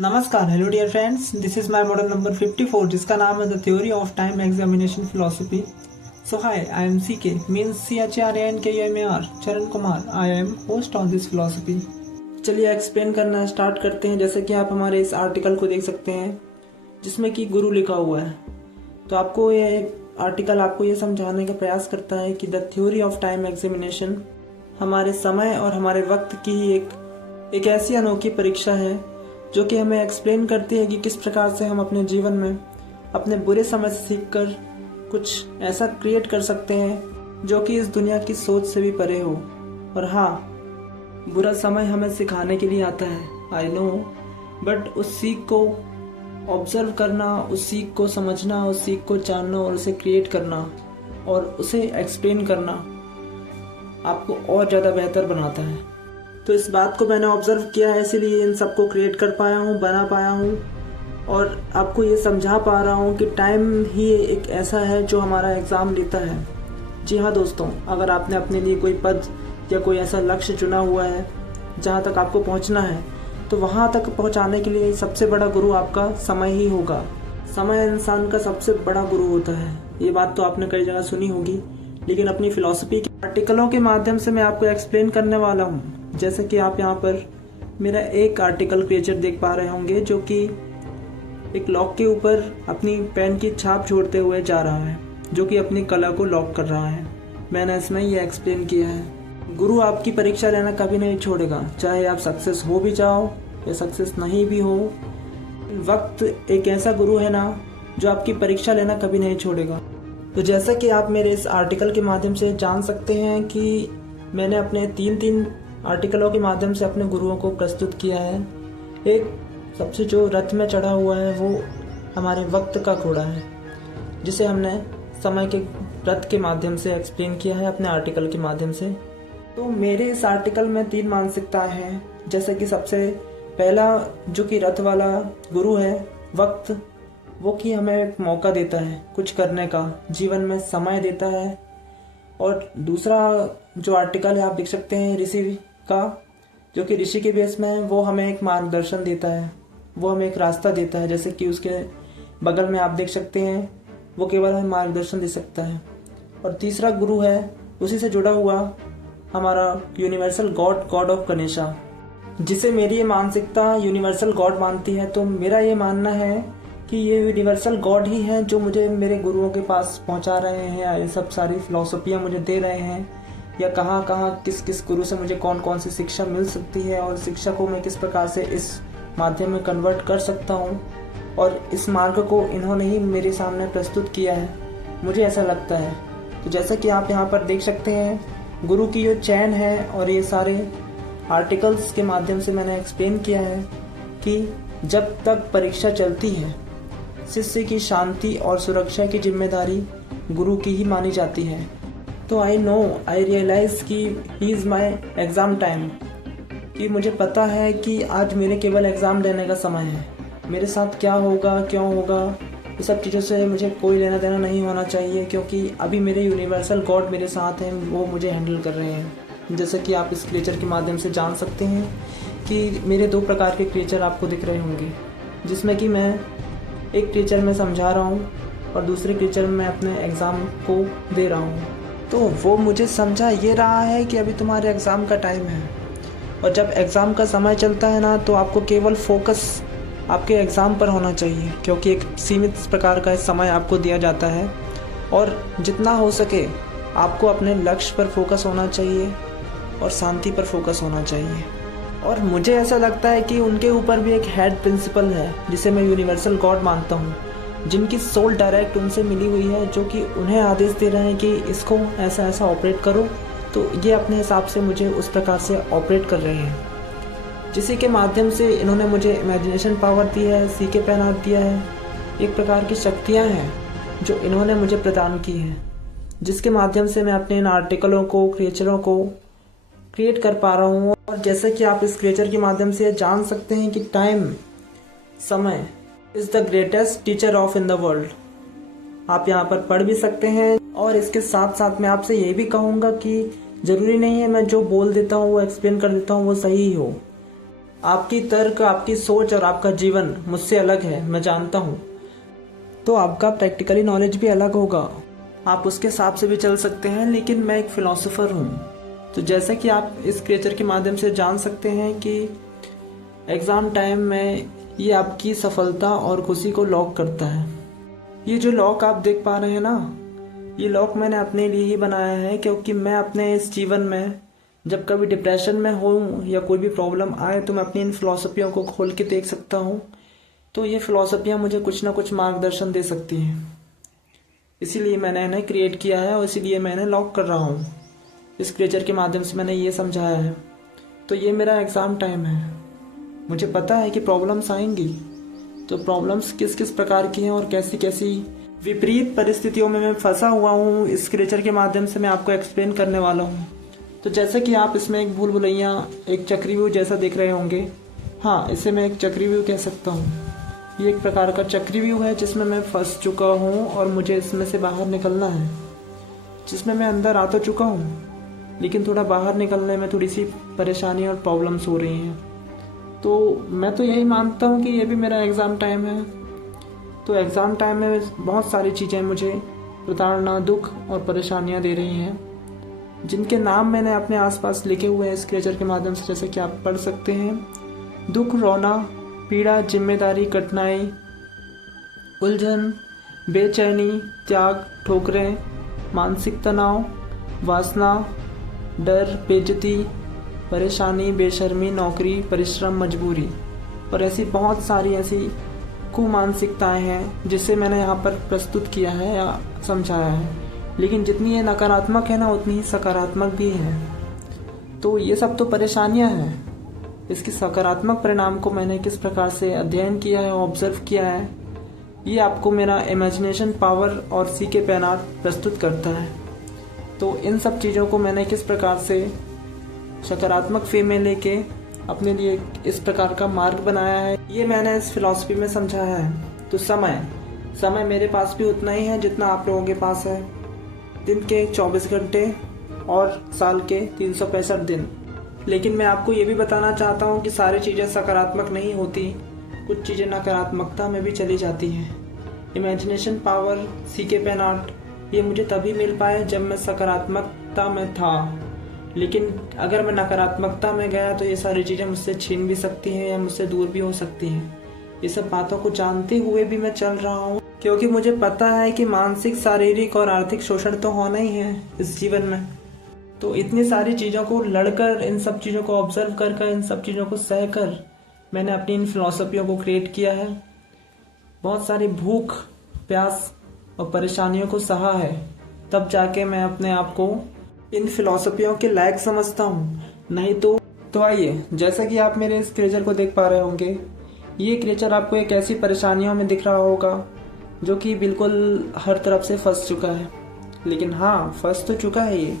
नमस्कार, hello dear friends, this is my model number 54 जिसका नाम है the theory of time examination philosophy. So hi, I am CK means CHRANKUMAR Charan Kumar. I am host on this philosophy. चलिए explain करना start करते हैं। जैसे कि आप हमारे इस आर्टिकल को देख सकते हैं जिसमें कि गुरु लिखा हुआ है। तो आपको ये आर्टिकल आपको ये समझाने का प्रयास करता है कि the theory of time examination हमारे समय और हमारे वक्त की ही एक ऐसी अनोखी परीक्षा है जो कि हमें एक्सप्लेन करती है कि किस प्रकार से हम अपने जीवन में अपने बुरे समय से सीखकर कुछ ऐसा क्रिएट कर सकते हैं जो कि इस दुनिया की सोच से भी परे हो। और हाँ, बुरा समय हमें सिखाने के लिए आता है, आई नो, बट उस सीख को ऑब्जर्व करना, उस सीख को समझना, उस सीख को जानना और उसे क्रिएट करना और उसे एक्सप्लेन करना आपको और ज़्यादा बेहतर बनाता है। तो इस बात को मैंने ऑब्जर्व किया है, इसीलिए इन सबको क्रिएट कर पाया हूँ, बना पाया हूँ और आपको ये समझा पा रहा हूँ कि टाइम ही एक ऐसा है जो हमारा एग्ज़ाम लेता है। जी हाँ दोस्तों, अगर आपने अपने लिए कोई पद या कोई ऐसा लक्ष्य चुना हुआ है जहाँ तक आपको पहुँचना है, तो वहाँ तक पहुँचाने के लिए सबसे बड़ा गुरु आपका समय ही होगा। समय इंसान का सबसे बड़ा गुरु होता है। ये बात तो आपने कई जगह सुनी होगी, लेकिन अपनी फिलॉसफी के आर्टिकलों के माध्यम से मैं आपको एक्सप्लेन करने वाला हूँ। जैसे कि आप यहाँ पर मेरा एक आर्टिकल क्रिएचर देख पा रहे होंगे जो कि एक लॉक के ऊपर अपनी पेन की छाप छोड़ते हुए जा रहा है, जो कि अपनी कला को लॉक कर रहा है। मैंने इसमें ये एक्सप्लेन किया है, गुरु आपकी परीक्षा लेना कभी नहीं छोड़ेगा, चाहे आप सक्सेस हो भी जाओ या सक्सेस नहीं भी हो। वक्त एक ऐसा गुरु है ना जो आपकी परीक्षा लेना कभी नहीं छोड़ेगा। तो जैसा कि आप मेरे इस आर्टिकल के माध्यम से जान सकते हैं कि मैंने अपने तीन आर्टिकलों के माध्यम से अपने गुरुओं को प्रस्तुत किया है। एक सबसे जो रथ में चढ़ा हुआ है वो हमारे वक्त का घोड़ा है, जिसे हमने समय के रथ के माध्यम से एक्सप्लेन किया है अपने आर्टिकल के माध्यम से। तो मेरे इस आर्टिकल में 3 मानसिकता हैं। जैसे कि सबसे पहला जो कि रथ वाला गुरु है वक्त, वो कि हमें एक मौका देता है कुछ करने का, जीवन में समय देता है। और दूसरा जो आर्टिकल है आप देख सकते हैं ऋषि का, जो कि ऋषि के बेस में है, वो हमें एक मार्गदर्शन देता है, वो हमें एक रास्ता देता है। जैसे कि उसके बगल में आप देख सकते हैं वो केवल हमें मार्गदर्शन दे सकता है। और तीसरा गुरु है उसी से जुड़ा हुआ हमारा यूनिवर्सल गॉड ऑफ गणेशा, जिसे मेरी ये मानसिकता यूनिवर्सल गॉड मानती है। तो मेरा ये मानना है कि ये यूनिवर्सल गॉड ही है जो मुझे मेरे गुरुओं के पास पहुंचा रहे हैं, ये सब सारी फिलॉसफियाँ मुझे दे रहे हैं, या कहाँ कहाँ किस किस गुरु से मुझे कौन कौन सी शिक्षा मिल सकती है और शिक्षा को मैं किस प्रकार से इस माध्यम में कन्वर्ट कर सकता हूँ। और इस मार्ग को इन्होंने ही मेरे सामने प्रस्तुत किया है, मुझे ऐसा लगता है। तो जैसा कि आप यहाँ पर देख सकते हैं, गुरु की जो चैन है और ये सारे आर्टिकल्स के माध्यम से मैंने एक्सप्लेन किया है कि जब तक परीक्षा चलती है, शिष्य की शांति और सुरक्षा की जिम्मेदारी गुरु की ही मानी जाती है। तो आई रियलाइज कि he is my exam time, कि मुझे पता है कि आज मेरे केवल एग्ज़ाम देने का समय है। मेरे साथ क्या होगा, क्यों होगा, ये सब चीज़ों से मुझे कोई लेना देना नहीं होना चाहिए, क्योंकि अभी मेरे यूनिवर्सल गॉड मेरे साथ हैं, वो मुझे हैंडल कर रहे हैं। जैसे कि आप इस क्रिएचर के माध्यम से जान सकते हैं कि मेरे 2 प्रकार के क्रिएचर आपको दिख रहे होंगे, जिसमें कि मैं एक क्रिएचर में समझा रहा हूँ और दूसरे क्रिएचर में अपने एग्ज़ाम को दे रहा हूँ। तो वो मुझे समझा ये रहा है कि अभी तुम्हारे एग्ज़ाम का टाइम है, और जब एग्ज़ाम का समय चलता है ना, तो आपको केवल फोकस आपके एग्ज़ाम पर होना चाहिए, क्योंकि एक सीमित प्रकार का समय आपको दिया जाता है और जितना हो सके आपको अपने लक्ष्य पर फोकस होना चाहिए और शांति पर फोकस होना चाहिए। और मुझे ऐसा लगता है कि उनके ऊपर भी एक हेड प्रिंसिपल है जिसे मैं यूनिवर्सल गॉड मानता हूँ, जिनकी सोल डायरेक्ट उनसे मिली हुई है, जो कि उन्हें आदेश दे रहे हैं कि इसको ऐसा ऐसा ऑपरेट करो। तो ये अपने हिसाब से मुझे उस प्रकार से ऑपरेट कर रहे हैं, जिसी के माध्यम से इन्होंने मुझे इमेजिनेशन पावर दी है, सीके पहना दिया है। एक प्रकार की शक्तियाँ हैं जो इन्होंने मुझे प्रदान की हैं, जिसके माध्यम से मैं अपने इन आर्टिकलों को, क्रिएचरों को क्रिएट कर पा रहा हूँ। और जैसे कि आप इस क्रिएचर के माध्यम से जान सकते हैं कि समय is the greatest teacher of in the world. आप यहाँ पर पढ़ भी सकते हैं। और इसके साथ साथ मैं आपसे ये भी कहूँगा कि ज़रूरी नहीं है मैं जो बोल देता हूँ वो एक्सप्लेन कर देता हूँ वो सही ही हो। आपकी तर्क, आपकी सोच और आपका जीवन मुझसे अलग है, मैं जानता हूँ। तो आपका प्रैक्टिकली नॉलेज भी अलग होगा, आप उसके हिसाब से भी चल सकते हैं, लेकिन मैं एक फिलोसोफर हूँ। तो जैसा कि आप इस क्रिएचर के माध्यम से जान सकते हैं कि एग्ज़ाम टाइम में ये आपकी सफलता और खुशी को लॉक करता है। ये जो लॉक आप देख पा रहे हैं ना, ये लॉक मैंने अपने लिए ही बनाया है, क्योंकि मैं अपने इस जीवन में जब कभी डिप्रेशन में हूँ या कोई भी प्रॉब्लम आए तो मैं अपनी इन फिलॉसफियों को खोल के देख सकता हूँ। तो ये फिलॉसफियाँ मुझे कुछ ना कुछ मार्गदर्शन दे सकती हैं, इसीलिए मैंने इन्हें क्रिएट किया है और इसीलिए मैं इन्हें लॉक कर रहा हूँ। इस क्रिएचर के माध्यम से मैंने ये समझाया है। तो ये मेरा एग्ज़ाम टाइम है, मुझे पता है कि प्रॉब्लम्स आएंगी। तो प्रॉब्लम्स किस किस प्रकार की हैं और कैसी कैसी विपरीत परिस्थितियों में मैं फंसा हुआ हूँ, इस क्रिएचर के माध्यम से मैं आपको एक्सप्लेन करने वाला हूँ। तो जैसे कि आप इसमें एक भूल भुलैया, एक चक्रव्यूह जैसा देख रहे होंगे। हाँ, इसे मैं एक चक्रव्यूह कह सकता हूँ। ये एक प्रकार का चक्रव्यूह है जिसमें मैं फंस चुका हूँ और मुझे इसमें से बाहर निकलना है, जिसमें मैं अंदर आ तो चुका हूँ, लेकिन थोड़ा बाहर निकलने में थोड़ी सी परेशानी और प्रॉब्लम्स हो रही हैं। तो मैं तो यही मानता हूँ कि ये भी मेरा एग्ज़ाम टाइम है। तो एग्ज़ाम टाइम में बहुत सारी चीज़ें मुझे प्रताड़ना, दुख और परेशानियाँ दे रही हैं, जिनके नाम मैंने अपने आसपास लिखे हुए हैं इस क्रिएचर के माध्यम से, जैसे कि आप पढ़ सकते हैं। दुख, रोना, पीड़ा, जिम्मेदारी, कठिनाई, उलझन, बेचैनी, त्याग, ठोकरें, मानसिक तनाव, वासना, डर, बेइज्जती, परेशानी, बेशर्मी, नौकरी, परिश्रम, मजबूरी और ऐसी बहुत सारी ऐसी कुमानसिकताएं हैं जिसे मैंने यहाँ पर प्रस्तुत किया है या समझाया है। लेकिन जितनी ये नकारात्मक है ना, उतनी ही सकारात्मक भी है। तो ये सब तो परेशानियाँ हैं, इसकी सकारात्मक परिणाम को मैंने किस प्रकार से अध्ययन किया है, ऑब्जर्व किया है, ये आपको मेरा इमेजिनेशन पावर और सीके पेनार्ट प्रस्तुत करता है। तो इन सब चीज़ों को मैंने किस प्रकार से सकारात्मक वे में लेके अपने लिए इस प्रकार का मार्ग बनाया है, ये मैंने इस फिलॉसफी में समझाया है। तो समय मेरे पास भी उतना ही है जितना आप लोगों के पास है। दिन के 24 घंटे और साल के 365 दिन। लेकिन मैं आपको ये भी बताना चाहता हूँ कि सारी चीज़ें सकारात्मक नहीं होती, कुछ चीज़ें नकारात्मकता में भी चली जाती हैं। इमेजिनेशन पावर, सीके पेनार्ट, ये मुझे तभी मिल पाए जब मैं सकारात्मकता में था। लेकिन अगर मैं नकारात्मकता में गया तो ये सारी चीज़ें मुझसे छीन भी सकती हैं या मुझसे दूर भी हो सकती हैं। ये सब बातों को जानते हुए भी मैं चल रहा हूँ, क्योंकि मुझे पता है कि मानसिक, शारीरिक और आर्थिक शोषण तो होना ही है इस जीवन में। तो इतनी सारी चीज़ों को लड़कर, इन सब चीज़ों को ऑब्जर्व कर इन सब चीज़ों को सहकर मैंने अपनी इन फिलॉसफियों को क्रिएट किया है। बहुत सारी भूख, प्यास और परेशानियों को सहा है, तब जाके मैं अपने आप को इन फिलॉसफियों के लायक समझता हूँ। नहीं तो आइए, जैसा कि आप मेरे इस क्रिएचर को देख पा रहे होंगे, ये क्रिएचर आपको एक ऐसी परेशानियों में दिख रहा होगा जो कि बिल्कुल हर तरफ से फंस चुका है। लेकिन हाँ, फंस तो चुका है, ये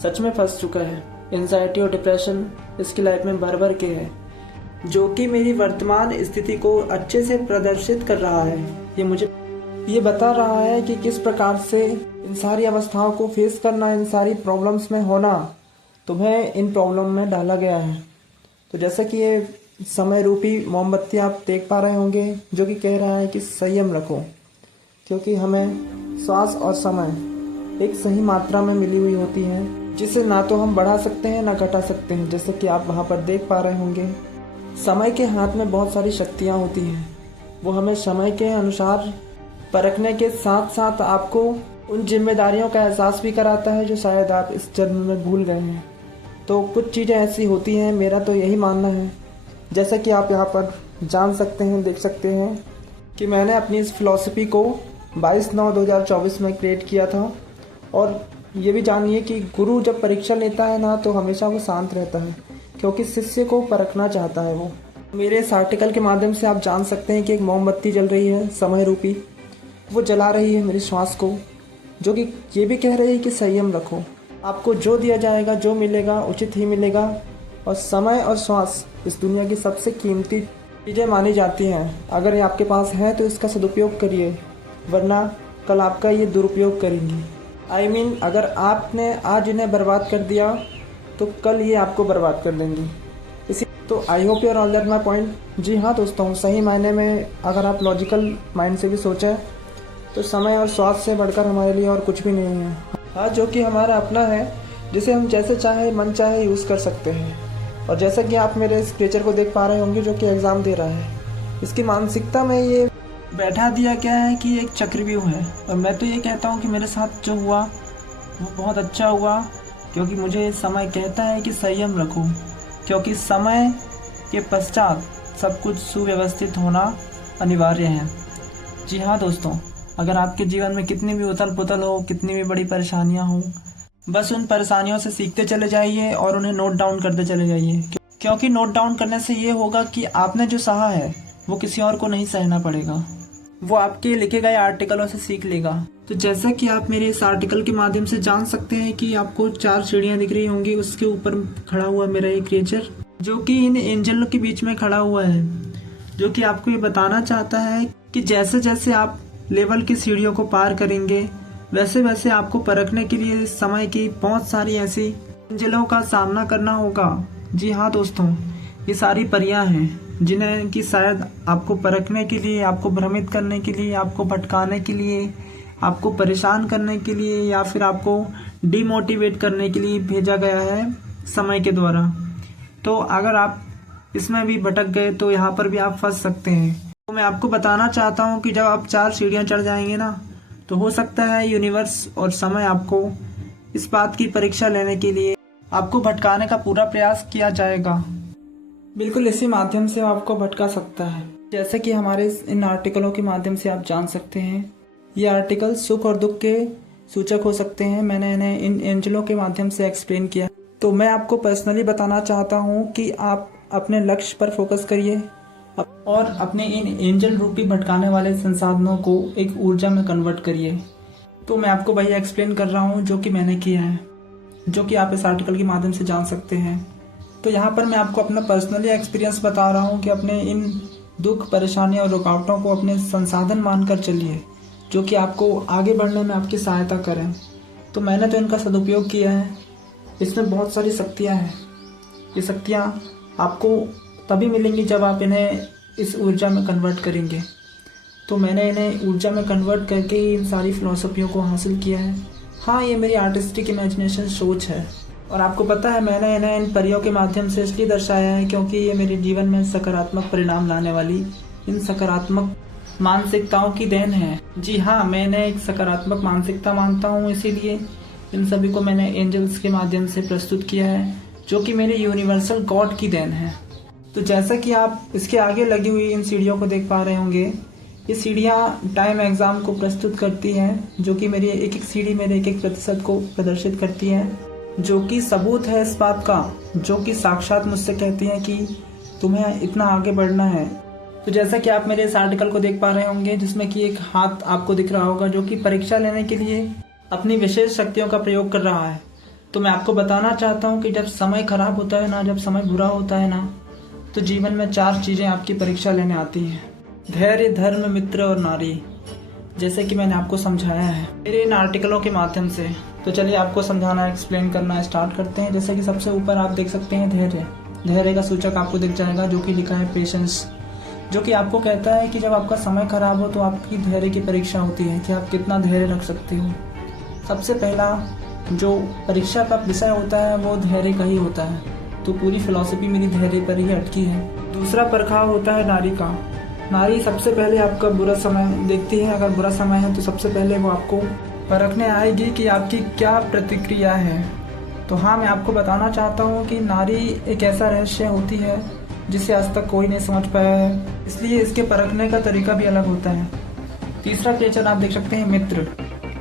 सच में फंस चुका है। एंजाइटी और डिप्रेशन इसकी लाइफ में भर भर के है, जो कि मेरी वर्तमान स्थिति को अच्छे से प्रदर्शित कर रहा है। ये मुझे ये बता रहा है कि किस प्रकार से इन सारी अवस्थाओं को फेस करना, इन सारी प्रॉब्लम्स में होना तुम्हें इन प्रॉब्लम में डाला गया है। तो जैसा कि ये समय रूपी मोमबत्ती आप देख पा रहे होंगे, जो कि कह रहा है कि संयम रखो, क्योंकि हमें श्वास और समय एक सही मात्रा में मिली हुई होती है, जिसे ना तो हम बढ़ा सकते हैं ना घटा सकते हैं। जैसे कि आप वहाँ पर देख पा रहे होंगे, समय के हाथ में बहुत सारी शक्तियाँ होती हैं। वो हमें समय के अनुसार परखने के साथ साथ आपको उन जिम्मेदारियों का एहसास भी कराता है जो शायद आप इस जन्म में भूल गए हैं। तो कुछ चीज़ें ऐसी होती हैं, मेरा तो यही मानना है, जैसा कि आप यहाँ पर जान सकते हैं, देख सकते हैं कि मैंने अपनी इस फिलॉसफी को 22/9/2024 में क्रिएट किया था। और ये भी जानिए कि गुरु जब परीक्षा लेता है ना, तो हमेशा वो शांत रहता है, क्योंकि शिष्य को परखना चाहता है वो। मेरे इस आर्टिकल के माध्यम से आप जान सकते हैं कि एक मोमबत्ती जल रही है, समय रूपी, वो जला रही है मेरी श्वास को, जो कि ये भी कह रही है कि संयम रखो। आपको जो दिया जाएगा, जो मिलेगा, उचित ही मिलेगा। और समय और श्वास इस दुनिया की सबसे कीमती चीज़ें मानी जाती हैं। अगर ये आपके पास है तो इसका सदुपयोग करिए, वरना कल आपका ये दुरुपयोग करेंगी। अगर आपने आज इन्हें बर्बाद कर दिया तो कल ये आपको बर्बाद कर देंगी। इसी तो I hope your all that my point. जी हाँ दोस्तों, सही मायने में अगर आप लॉजिकल माइंड से भी सोचें तो समय और स्वास्थ्य से बढ़कर हमारे लिए और कुछ भी नहीं है। हाँ, जो कि हमारा अपना है, जिसे हम जैसे चाहे मन चाहे यूज़ कर सकते हैं। और जैसा कि आप मेरे इस क्रिएचर को देख पा रहे होंगे जो कि एग्ज़ाम दे रहा है, इसकी मानसिकता में ये बैठा दिया गया है कि एक चक्रव्यूह है। और मैं तो ये कहता हूँ कि मेरे साथ जो हुआ वो बहुत अच्छा हुआ, क्योंकि मुझे समय कहता है कि संयम रखो, क्योंकि समय के पश्चात सब कुछ सुव्यवस्थित होना अनिवार्य है। जी हाँ दोस्तों, अगर आपके जीवन में कितनी भी उथल पुथल हो, कितनी भी बड़ी परेशानियाँ हों, बस उन परेशानियों से सीखते चले जाइए और उन्हें नोट डाउन करते चले जाइए, क्योंकि नोट डाउन करने से ये होगा कि आपने जो सहा है वो किसी और को नहीं सहना पड़ेगा, वो आपके लिखे गए आर्टिकलों से सीख लेगा। तो जैसा कि आप मेरे इस आर्टिकल के माध्यम से जान सकते हैं कि आपको 4 सीढ़ियाँ दिख रही होंगी, उसके ऊपर खड़ा हुआ मेरा एक क्रिएचर जो कि इन एंजलों के बीच में खड़ा हुआ है, जो कि आपको ये बताना चाहता है कि जैसे जैसे आप लेवल की सीढ़ियों को पार करेंगे, वैसे वैसे आपको परखने के लिए समय की बहुत सारी ऐसी एंजलों का सामना करना होगा। जी हाँ दोस्तों, ये सारी परियां हैं जिन्हें कि शायद आपको परखने के लिए, आपको भ्रमित करने के लिए, आपको भटकाने के लिए, आपको परेशान करने के लिए या फिर आपको डिमोटिवेट करने के लिए भेजा गया है समय के द्वारा। तो अगर आप इसमें भी भटक गए तो यहाँ पर भी आप फंस सकते हैं। तो मैं आपको बताना चाहता हूँ कि जब आप 4 सीढ़ियाँ चढ़ जाएंगे ना, तो हो सकता है यूनिवर्स और समय आपको इस बात की परीक्षा लेने के लिए आपको भटकाने का पूरा प्रयास किया जाएगा। बिल्कुल इसी माध्यम से आपको भटका सकता है। जैसे कि हमारे इन आर्टिकलों के माध्यम से आप जान सकते हैं, ये आर्टिकल सुख और दुख के सूचक हो सकते हैं। मैंने इन्हें इन एंजलों के माध्यम से एक्सप्लेन किया। तो मैं आपको पर्सनली बताना चाहता हूँ कि आप अपने लक्ष्य पर फोकस करिए और अपने इन एंजल रूपी भटकाने वाले संसाधनों को एक ऊर्जा में कन्वर्ट करिए। तो मैं आपको वही एक्सप्लेन कर रहा हूँ जो कि मैंने किया है, जो कि आप इस आर्टिकल के माध्यम से जान सकते हैं। तो यहाँ पर मैं आपको अपना पर्सनली एक्सपीरियंस बता रहा हूँ कि अपने इन दुख, परेशानियों और रुकावटों को अपने संसाधन मानकर चलिए, जो कि आपको आगे बढ़ने में आपकी सहायता करें। तो मैंने तो इनका सदुपयोग किया है। इसमें बहुत सारी शक्तियाँ हैं। ये शक्तियाँ आपको तभी मिलेंगी जब आप इन्हें इस ऊर्जा में कन्वर्ट करेंगे। तो मैंने इन्हें ऊर्जा में कन्वर्ट करके ही इन सारी फिलॉसफियों को हासिल किया है। हाँ, ये मेरी आर्टिस्टिक इमेजिनेशन सोच है। और आपको पता है, मैंने इन्हें इन परियों के माध्यम से इसलिए दर्शाया है क्योंकि ये मेरे जीवन में सकारात्मक परिणाम लाने वाली इन सकारात्मक मानसिकताओं की देन है। जी हाँ, मैं इन्हें एक सकारात्मक मानसिकता मानता हूँ, इसीलिए इन सभी को मैंने एंजल्स के माध्यम से प्रस्तुत किया है, जो कि मेरे यूनिवर्सल गॉड की देन है। तो जैसा कि आप इसके आगे लगी हुई इन सीढ़ियों को देख पा रहे होंगे, ये सीढ़ियाँ टाइम एग्ज़ाम को प्रस्तुत करती हैं, जो कि मेरी एक एक सीढ़ी मेरे 1-1 प्रतिशत को प्रदर्शित करती है, जो कि सबूत है इस बात का, जो कि साक्षात मुझसे कहती हैं कि तुम्हें इतना आगे बढ़ना है। तो जैसा कि आप मेरे इस आर्टिकल को देख पा रहे होंगे, जिसमें कि एक हाथ आपको दिख रहा होगा जो कि परीक्षा लेने के लिए अपनी विशेष शक्तियों का प्रयोग कर रहा है। तो मैं आपको बताना चाहता हूँ कि जब समय खराब होता है ना, जब समय बुरा होता है ना, तो जीवन में 4 चीज़ें आपकी परीक्षा लेने आती हैं: धैर्य, धर्म, मित्र और नारी, जैसे कि मैंने आपको समझाया है मेरे इन आर्टिकलों के माध्यम से। तो चलिए आपको समझाना, एक्सप्लेन करना स्टार्ट करते हैं। जैसे कि सबसे ऊपर आप देख सकते हैं धैर्य। धैर्य का सूचक आपको दिख जाएगा, जो कि लिखा है पेशेंस, जो कि आपको कहता है कि जब आपका समय खराब हो तो आपकी धैर्य की परीक्षा होती है कि आप कितना धैर्य रख सकते हो। सबसे पहला जो परीक्षा का विषय होता है वो धैर्य का ही होता है। तो पूरी फिलॉसफी मेरी धैर्य पर ही अटकी है। दूसरा परखाव होता है नारी का। नारी सबसे पहले आपका बुरा समय देखती है। अगर बुरा समय है तो सबसे पहले वो आपको परखने आएगी कि आपकी क्या प्रतिक्रिया है। तो हाँ, मैं आपको बताना चाहता हूँ कि नारी एक ऐसा रहस्य होती है जिसे आज तक कोई नहीं समझ पाया है, इसलिए इसके परखने का तरीका भी अलग होता है। तीसरा क्रिएचर आप देख सकते हैं मित्र।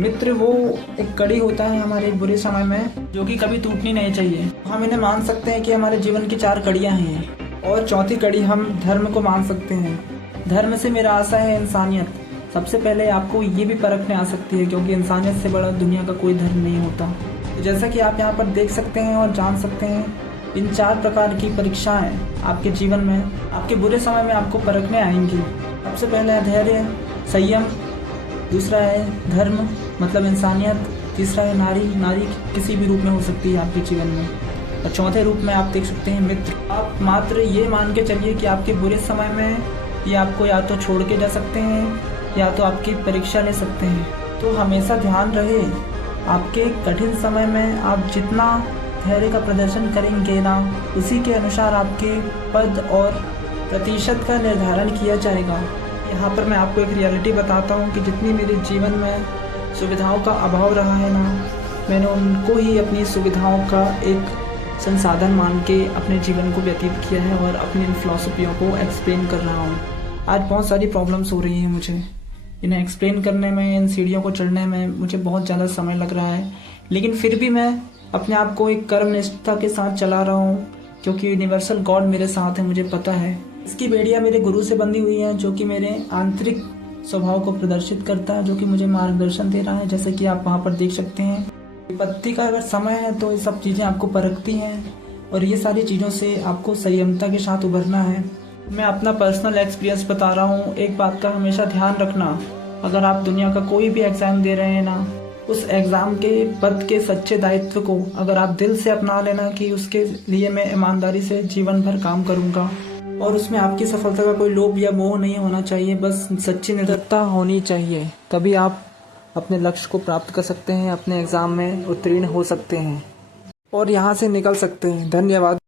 मित्र वो एक कड़ी होता है हमारे बुरे समय में, जो कि कभी टूटनी नहीं चाहिए। हम इन्हें मान सकते हैं कि हमारे जीवन की 4 कड़ियाँ हैं। और चौथी कड़ी हम धर्म को मान सकते हैं। धर्म से मेरा आशा है इंसानियत। सबसे पहले आपको ये भी परखने आ सकती है, क्योंकि इंसानियत से बड़ा दुनिया का कोई धर्म नहीं होता। तो जैसा कि आप यहाँ पर देख सकते हैं और जान सकते हैं, इन 4 प्रकार की परीक्षाएं आपके जीवन में आपके बुरे समय में आपको परखने आएंगी। सबसे पहले है धैर्य, संयम। दूसरा है धर्म मतलब इंसानियत। तीसरा है नारी। नारी किसी भी रूप में हो सकती है आपके जीवन में। और चौथे रूप में आप देख सकते हैं मित्र। आप मात्र ये मान के चलिए कि आपके बुरे समय में ये आपको या तो छोड़ के जा सकते हैं या तो आपकी परीक्षा ले सकते हैं। तो हमेशा ध्यान रहे, आपके कठिन समय में आप जितना धैर्य का प्रदर्शन करेंगे ना, उसी के अनुसार आपके पद और प्रतिशत का निर्धारण किया जाएगा। यहाँ पर मैं आपको एक रियलिटी बताता हूँ कि जितनी मेरे जीवन में सुविधाओं का अभाव रहा है ना, मैंने उनको ही अपनी सुविधाओं का एक संसाधन मान के अपने जीवन को व्यतीत किया है और अपनी इन फिलॉसफियों को एक्सप्लेन कर रहा हूँ। आज बहुत सारी प्रॉब्लम्स हो रही हैं मुझे, इन्हें एक्सप्लेन करने में, इन सीढ़ियों को चढ़ने में मुझे बहुत ज़्यादा समय लग रहा है, लेकिन फिर भी मैं अपने आप को एक कर्मनिष्ठता के साथ चला रहा हूँ, क्योंकि यूनिवर्सल गॉड मेरे साथ है, मुझे पता है। इसकी बेड़ियाँ मेरे गुरु से बंधी हुई हैं, जो कि मेरे आंतरिक स्वभाव को प्रदर्शित करता है, जो कि मुझे मार्गदर्शन दे रहा है, जैसे कि आप वहाँ पर देख सकते हैं। विपत्ति का अगर समय है तो ये सब चीज़ें आपको परखती हैं और ये सारी चीज़ों से आपको संयमता के साथ उभरना है। मैं अपना पर्सनल एक्सपीरियंस बता रहा हूँ। एक बात का हमेशा ध्यान रखना, अगर आप दुनिया का कोई भी एग्ज़ाम दे रहे हैं ना, उस एग्ज़ाम के पद के सच्चे दायित्व को अगर आप दिल से अपना लेना कि उसके लिए मैं ईमानदारी से जीवन भर काम करूँगा, और उसमें आपकी सफलता का कोई लोभ या मोह नहीं होना चाहिए, बस सच्ची निर्भरता होनी चाहिए, तभी आप अपने लक्ष्य को प्राप्त कर सकते हैं, अपने एग्ज़ाम में उत्तीर्ण हो सकते हैं और यहाँ से निकल सकते हैं। धन्यवाद।